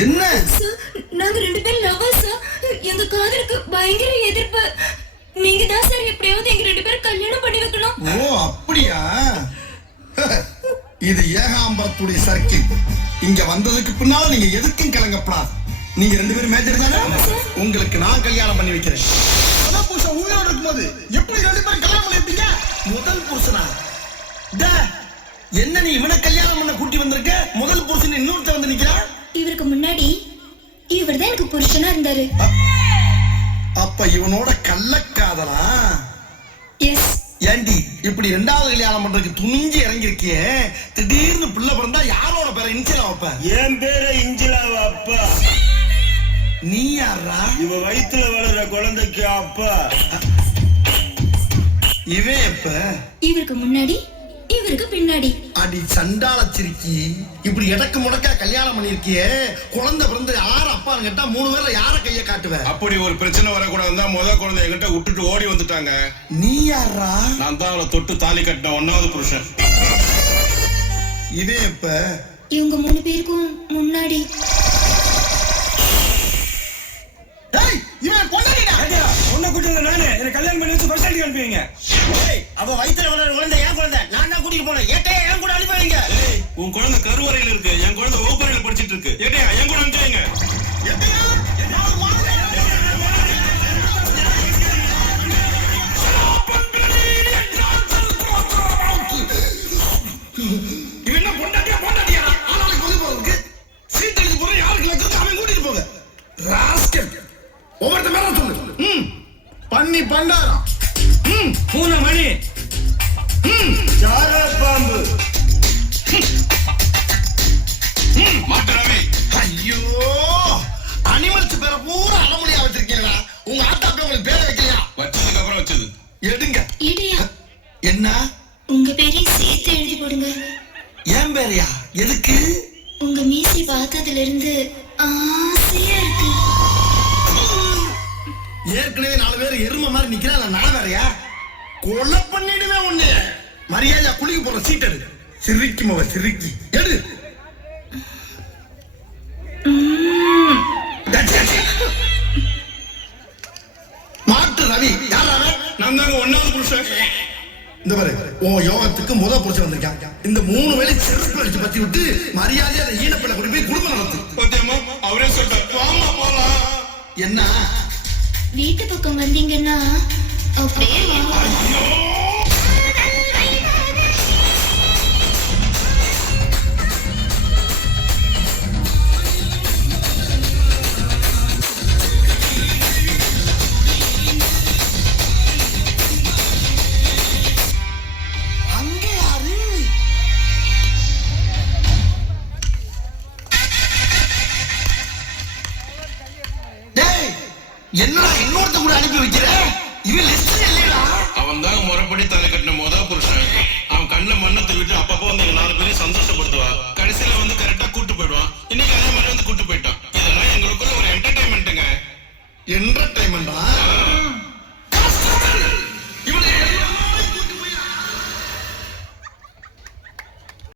என்ன நாங்க 2 பேரும் லவ்வர்ஸ். எங்க காதலுக்கு பயங்கர எதிர்ப்பு. நீங்க தான் சார் எப்படியாவது எங்க 2 பேரும் கல்யாணம் பண்ணி வைக்கணும். ஓ அப்படியா? இது ஏகாம்பரத்துடைய சர்க்கிள். இங்க வந்ததுக்கு பின்னால நீங்க எதுக்கும் கலங்கப்படாது. நீங்க 2 பேரும் மேஜர் தானே? உங்களுக்கு நான் கல்யாணம் பண்ணி வைக்கிறேன். முதல் புருஷன் உயிரோடு இருக்கும்போது எப்படி 2 பேரும் கல்யாணம் பண்ணி வைப்பீங்க? முதல் புருஷனா? என்ன நீ இவனை கல்யாணம் பண்ண கூட்டி வந்திருக்க? முதல் புருஷன் இன்னொருத்த வந்து நிக்கிறா. இவருக்கு முன்னாடி இவர்தான் எனக்கு புருஷனா இருந்தாரு. அப்ப இவனோட கள்ளக்காதலா? எஸ். ஏண்டி இப்படி 2வது கல்யாணம் பண்றதுக்கு துணிஞ்சு இறங்கிருக்கியே, திடீர்னு பிள்ளை பிறந்தா யாரோட பேரை இன்சிலா வைப்ப? என் பேரை இஞ்சிலாவ அப்பா. நீ யாரா? இவ வயித்துல வளர்ற குழந்தைக்கு அப்பா. இவன் எப்ப? இவருக்கு முன்னாடி இவருக்கு பின்னாடி. அடி சண்டால சிரிக்கி, இப்படி எடக்கு முடக்கா கல்யாணம் பண்ணிருக்கியே, குழந்தை பிறந்து யார அப்பான்னு கேட்டா 3 பேர்ல யார கைய காட்டுவ? அப்படி ஒரு பிரச்சனை வரக்கூடாதுன்னா முத குழந்தை என்கிட்ட விட்டுட்டு ஓடி வந்துட்டாங்க. நீ யாரா? நான் தான் அவளை தொட்டு தாலி கட்டின 1வது புருஷன். இவன் எப்ப? இவங்க 3 பேருக்கும் முன்னாடி. இவன் பொண்டாட்டிடா. உன்னை கூட்டிட்டு நானே என்ன கல்யாணம் பண்ணி வச்சு பஸ் ஸ்டாண்டுக்கு அனுப்புவீங்க. அவ வயித்துல வளர்ற குழந்தை ஏன் குழந்தை? நான் தான் கூட்டிட்டு போனேன். ஏட்டையா என் கூட அனுப்பி வைங்க. உன் குழந்தை கருவறையில இருக்கு, என் குழந்தை வகுப்பறையில படிச்சிட்டு இருக்கு. ஏட்டையா என் கூட அனுப்பிச்சுங்க. என்ன பொண்டாட்டியா பொண்டாட்டியா? ஆளாளுக்கு வந்து போறதுக்கு சீட்டடிச்சு போற யாருக்கு லட்சம் அவன் கூட்டிட்டு போங்க. ராஸ்கல். ஒவ்வொருத்த மேல சொல்லு. பண்ணி பண்டாரம். பூனை மணி. சார பாம்பு. மாட்டரவே. ஐயோ, அனிமல்ஸ் பேரை பூரா அலமுடியா வச்சிருக்கீங்களா? உங்க ஆத்தாப்பே உங்களுக்கு பேரை வைக்கலையா? வச்சதுக்கு அப்புறம் வச்சது. எடுங்க. இடையா என்ன? உங்க பேரையும் சேர்த்து எழுதி போடுங்க. ஏன் பேரையா? எதுக்கு? உங்க மீசை பார்த்ததுல இருந்து ஆசையா இருக்கு. ஏற்கனவே 4 பேர் எருமை மாதிரி நிக்கிறாங்க. நான் வேறையா? கொலை பண்ணிடுவேன் ஒண்ணு. மரியாதையா குளிக்க போற சீட் எடு. சிரிக்கும் அவ சிரிக்கி எடு. மாட்டு ரவி யாராவே? நான் தாங்க 1வது புருஷன். இந்த பாரு, உன் யோகத்துக்கு முதல் புருஷன் வந்திருக்கான். இந்த 3 வேளை செருப்பு அடிச்சு பத்தி விட்டு மரியாதையா அதை ஈனப்பிள்ளை கொண்டு போய் குடும்பம் நடத்து. பத்தியம்மா அவரே சொல்றாரு, வாமா போலாம். என்ன? வீட்டு பக்கம் வந்தீங்கன்னா அப்படியே வாங்க. அங்க யாரு? டேய், என்னடா இன்னொருத்த கூட அனுப்பி வைக்கிற? இவன் லிஸ்ட் இல்லையா? அவன் தான் முறைப்படி தாலி கட்டின முத புருஷன். அவன் கண்ணுல மண்ணத்தை விட்டு அப்பப்போ வந்து எங்க 4 பேரையும் சந்தோஷப்படுத்துவா. கடைசியில வந்து கரெக்டா கூட்டு போயிடுவான். இன்னைக்கு அதே மாதிரி வந்து கூட்டு போயிட்டான். இதெல்லாம் எங்களுக்குள்ள ஒரு என்டர்டைன்மெண்ட்டுங்க. என்டர்டைன்மெண்டா?